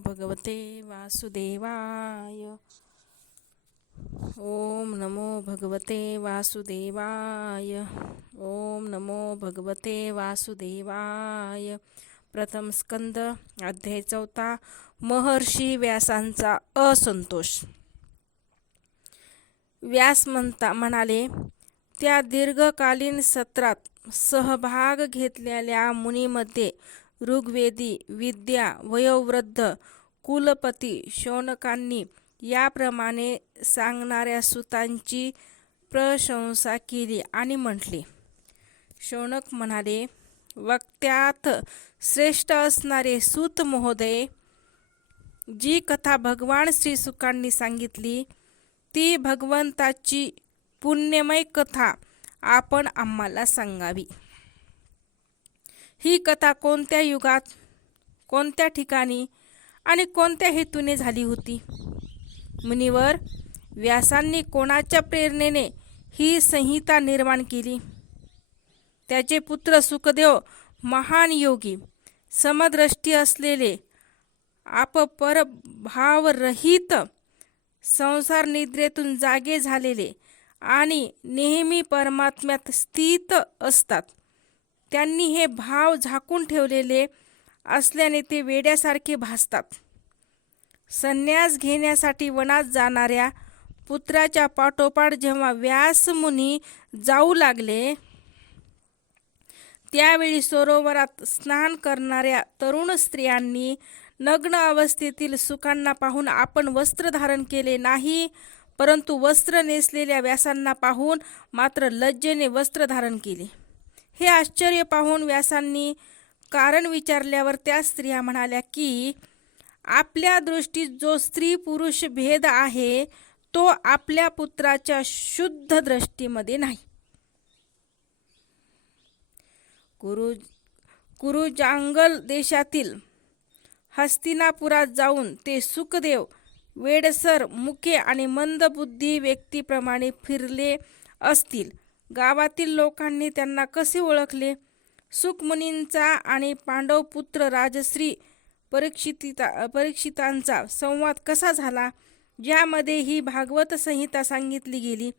भगवते वासुदेवाय. ओम नमो भगवते वासुदेवाय. ओम नमो भगवते वासुदेवाय. प्रथम स्कंद अध्याय 4. महर्षी व्यासांचा असंतोष. व्यास म्हणाले, त्या दीर्घकालीन सत्रात सहभाग घेतलेल्या मुनीमध्ये ऋग्वेदी विद्या वयोवृद्ध कुलपती शौनकांनी याप्रमाणे सांगणाऱ्या सुतांची प्रशंसा केली आणि म्हटले. शौनक म्हणाले, वक्त्यात श्रेष्ठ असणारे सूत महोदय, जी कथा भगवान श्री सुकांनी सांगितली ती भगवंताची पुण्यमय कथा आपण आम्हाला सांगावी. ही कथा कोणत्या युगात, कोणत्या ठिकाणी आणि कोणत्या हेतूने झाली होती? मुनिवर, व्यासांनी कोणाच्या प्रेरणेने ही संहिता निर्माण केली? त्याचे पुत्र सुखदेव महान योगी, समदृष्टी असलेले, अपरभावरहित, संसार निद्रेतून जागे झालेले आणि नेहमी परमात्म्यात स्थित असतात. त्यांनी हे भाव झाकून ठेवलेले असल्याने ते वेड्यासारखे भासतात. संन्यास घेण्यासाठी वनात जाणाऱ्या पुत्राच्या पाठोपाठ जेव्हा व्यास मुनी जाऊ लागले, त्यावेळी सरोवरात स्नान करणाऱ्या तरुण स्त्रियांनी नग्न अवस्थेतील सुकांना पाहून आपण वस्त्र धारण केले नाही, परंतु वस्त्र नेसलेल्या व्यासांना पाहून मात्र लज्जेने वस्त्र धारण केले. हे आश्चर्य पाहून व्यासांनी कारण विचारल्यावर त्या स्त्रिया म्हणाल्या की, आपल्या दृष्टीत जो स्त्री पुरुष भेद आहे तो आपल्या पुत्राच्या शुद्ध दृष्टीमध्ये नाही. कुरुजांगल देशातील हस्तिनापुरात जाऊन ते सुखदेव वेडसर, मुके आणि मंदबुद्धी व्यक्तीप्रमाणे फिरले असतील. गावातील लोकांनी त्यांना कसे ओळखले? सुखमुनींचा आणि पांडवपुत्र राजश्री परीक्षितांचा संवाद कसा झाला, ज्यामध्ये ही भागवत संहिता सांगितली गेली.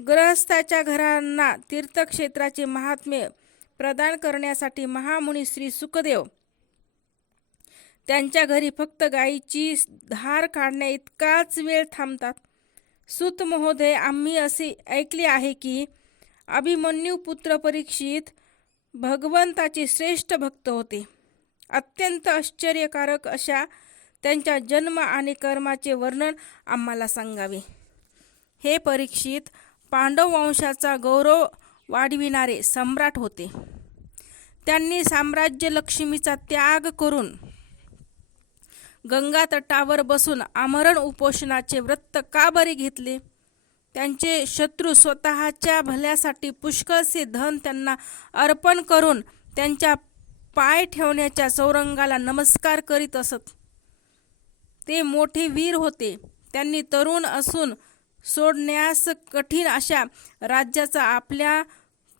गृहस्थाच्या घरांना तीर्थक्षेत्राचे महात्म्य प्रदान करण्यासाठी महामुनी श्री सुखदेव त्यांच्या घरी फक्त गायीची धार काढण्या इतकाच वेळ थांबतात. सूत महोदय, आम्ही असे ऐकले आहे की अभिमन्यू पुत्र परीक्षित भगवंताचे श्रेष्ठ भक्त होते. अत्यंत आश्चर्यकारक अशा त्यांच्या जन्म आणि कर्माचे वर्णन आम्हाला सांगावे. हे परीक्षित पांडव वंशाचा गौरव वाढविणारे सम्राट होते. त्यांनी साम्राज्य लक्ष्मीचा त्याग करून गंगा तटावर बसून आमरण उपोषणाचे व्रत का बरे घेतले? त्यांचे शत्रू स्वतःच्या भल्यासाठी पुष्कळसे धन त्यांना अर्पण करून त्यांच्या पाय ठेवण्याच्या चौरंगाला नमस्कार करीत असत. ते मोठे वीर होते. त्यांनी तरुण असून सोडण्यास कठीण अशा राज्याचा आपल्या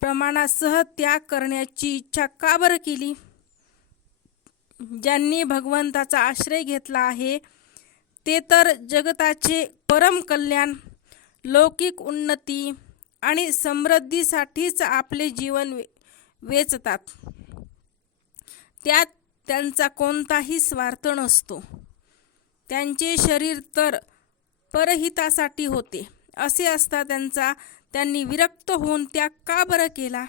प्रमाणासह त्याग करण्याची इच्छा का बरं केली? ज्यांनी भगवंताचा आश्रय घेतला आहे ते तर जगताचे परम कल्याण, लौकिक उन्नती आणि समृद्धीसाठीच आपले जीवन वेचतात. त्यात त्यांचा कोणताही स्वार्थ नसतो. त्यांचे शरीर तर परहितासाठी होते. असे असता त्यांनी विरक्त होऊन त्याग का बरं केला?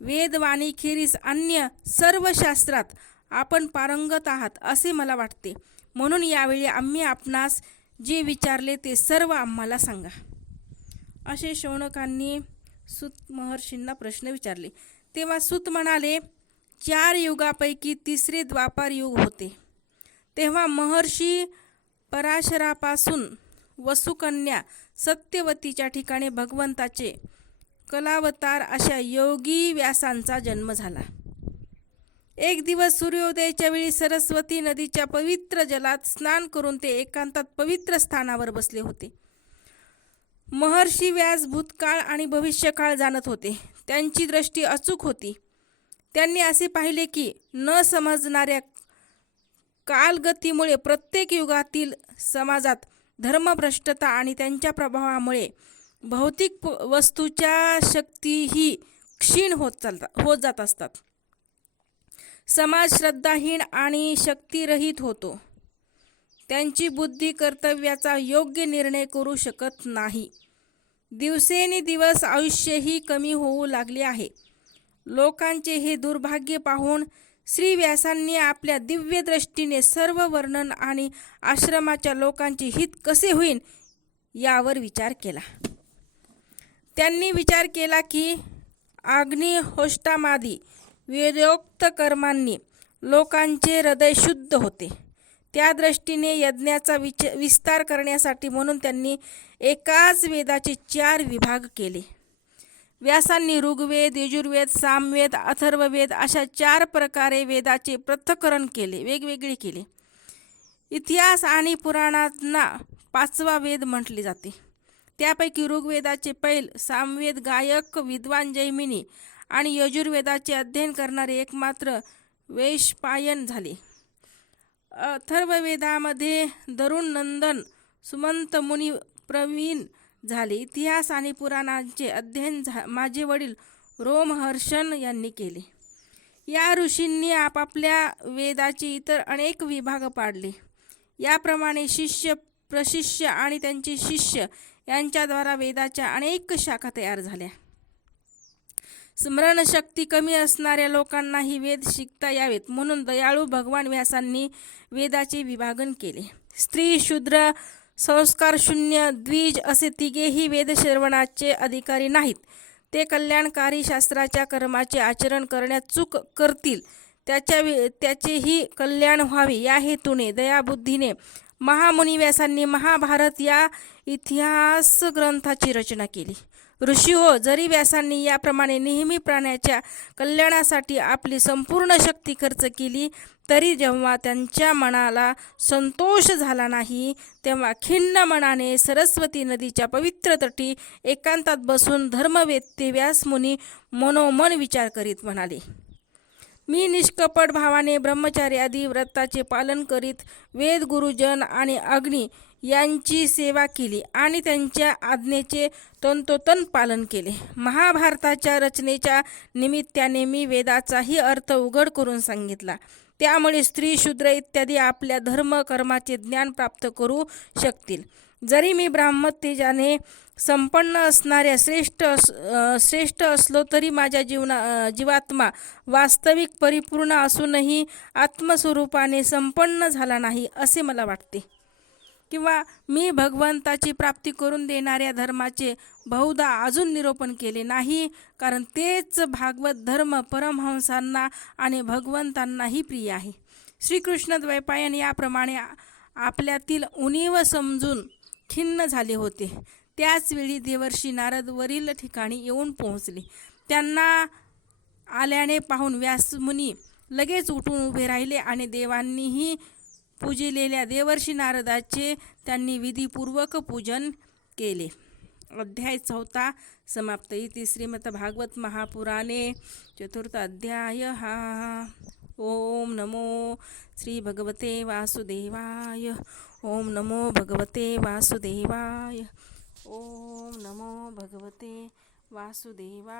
वेदवाणीखेरीज अन्य सर्व शास्त्रात आपण पारंगत आहात असे मला वाटते. म्हणून यावेळी आम्ही आपणास जे विचारले ते सर्व आम्हाला सांगा. असे शौनकांनी सूत महर्षींना प्रश्न विचारले. तेव्हा सूत म्हणाले, 4 युगापैकी तिसरे द्वापार युग होते. तेव्हा महर्षी पराशरापासून वसुकन्या सत्यवतीच्या ठिकाणी भगवंताचे कलावतार अशा योगी व्यासांचा जन्म झाला. एक दिवस सूर्योदयाच्या वेळी सरस्वती नदीच्या पवित्र जलात स्नान करून ते एकांतात पवित्र स्थानावर बसले होते. महर्षी व्यास भूतकाळ आणि भविष्यकाळ जाणत होते. त्यांची दृष्टी अचूक होती. त्यांनी असे पाहिले की न समजणाऱ्या कालगतीमुळे प्रत्येक युगातील समाजात धर्मभ्रष्टता आणि त्यांच्या प्रभावामुळे भौतिक वस्तूच्या शक्तीही क्षीण होत जात असतात. समाज श्रद्धाहीन आणि शक्तिरहित होतो. त्यांची बुद्धी कर्तव्याचा योग्य निर्णय करू शकत नाही. दिवसेंदिवस आयुष्यही कमी होऊ लागले आहे. लोकांचे हे दुर्भाग्य पाहून श्री व्यासांनी आपल्या दिव्य दृष्टीने सर्व वर्णन आणि आश्रमाच्या लोकांचे हित कसे होईल यावर विचार केला. त्यांनी विचार केला की अग्निहोष्टामादी वेदोक्त कर्मांनी लोकांचे हृदय शुद्ध होते. त्या दृष्टीने यज्ञाचा विस्तार करण्यासाठी म्हणून त्यांनी एकाच वेदाचे 4 विभाग केले. व्यासांनी ऋग्वेद, यजुर्वेद, सामवेद, अथर्ववेद अशा 4 प्रकारे वेदाचे पृथक्करण केले, वेगवेगळे केले. इतिहास आणि पुराणांना 5वा वेद म्हटले जाते. त्यापैकी ऋग्वेदाचे पैल, सामवेद गायक विद्वान जैमिनी आणि यजुर्वेदाचे अध्ययन करणारे एकमात्र वैशंपायन झाले. अथर्ववेदामध्ये दरुण नंदन सुमंत मुनी प्रवीण झाले. इतिहास आणि पुराणांचे अध्ययन माझे वडील रोमहर्षण यांनी केले. या ऋषींनी आपापल्या वेदाचे इतर अनेक विभाग पाडले. याप्रमाणे शिष्य, प्रशिष्य आणि त्यांचे शिष्य यांच्याद्वारा वेदाच्या अनेक शाखा तयार झाल्या. स्मरणशक्ती कमी असणाऱ्या लोकांनाही वेद शिकता यावेत म्हणून दयाळू भगवान व्यासांनी वेदाचे विभागन केले. स्त्री, शूद्र, संस्कारशून्य, द्विज असे तिघेही वेदश्रवणाचे अधिकारी नाहीत. ते कल्याणकारी शास्त्राच्या कर्माचे आचरण करण्यात चूक करतील त्याचेही कल्याण व्हावे या हेतूने दयाबुद्धीने महामुनी व्यासांनी महाभारत या इतिहास ग्रंथाची रचना केली. ऋषी हो, जरी व्यासांनी याप्रमाणे नेहमी प्राण्याच्या कल्याणासाठी आपली संपूर्ण शक्ती खर्च केली तरी जेव्हा त्यांच्या मनाला संतोष झाला नाही तेव्हा खिन्न मनाने सरस्वती नदीच्या पवित्र तटी एकांतात बसून धर्मवेत्ते व्यासमुनी मनोमन विचार करीत म्हणाले, मी निष्कपट भावाने ब्रह्मचारी आदी व्रताचे पालन करीत वेद, गुरुजन आणि अग्नी यांची सेवा केली आणि त्यांच्या आज्ञेचे तंतोतंत पालन केले. महाभारताच्या रचनेच्या निमित्ताने मी वेदाचाही अर्थ उघड करून सांगितला. त्यामुळे स्त्री, शूद्र इत्यादी आपल्या धर्म कर्माचे ज्ञान प्राप्त करू शकतील. जरी मी ब्राह्मतेजाने संपन्न असणाऱ्या श्रेष्ठ असलो तरी माझ्या जीवात्मा वास्तविक परिपूर्ण असूनही आत्मस्वरूपाने संपन्न झाला नाही असे मला वाटते. किंवा मी भगवंताची प्राप्ती करून देणाऱ्या धर्माचे बहुधा अजून निरूपण केले नाही, कारण तेच भागवत धर्म परमहंसांना आणि भगवंतांनाही प्रिय आहे. श्रीकृष्ण द्वैपायन याप्रमाणे आपल्यातील उणीव समजून खिन्न झाले होते. त्याचवेळी देवर्षी नारद वरील ठिकाणी येऊन पोहोचले. त्यांना आल्याने पाहून व्यासमुनी लगेच उठून उभे राहिले आणि देवांनीही पूजिलेल्या देवर्षी नारदाचे त्यांनी विधिपूर्वक पूजन केले. अध्याय 4 समाप्त. इति श्रीमद्भागवत महापुराणे चतुर्थ अध्याय. ओम नमो श्री भगवते वासुदेवाय. ओम नमो भगवते वासुदेवाय. ओम नमो भगवते वासुदेवाय.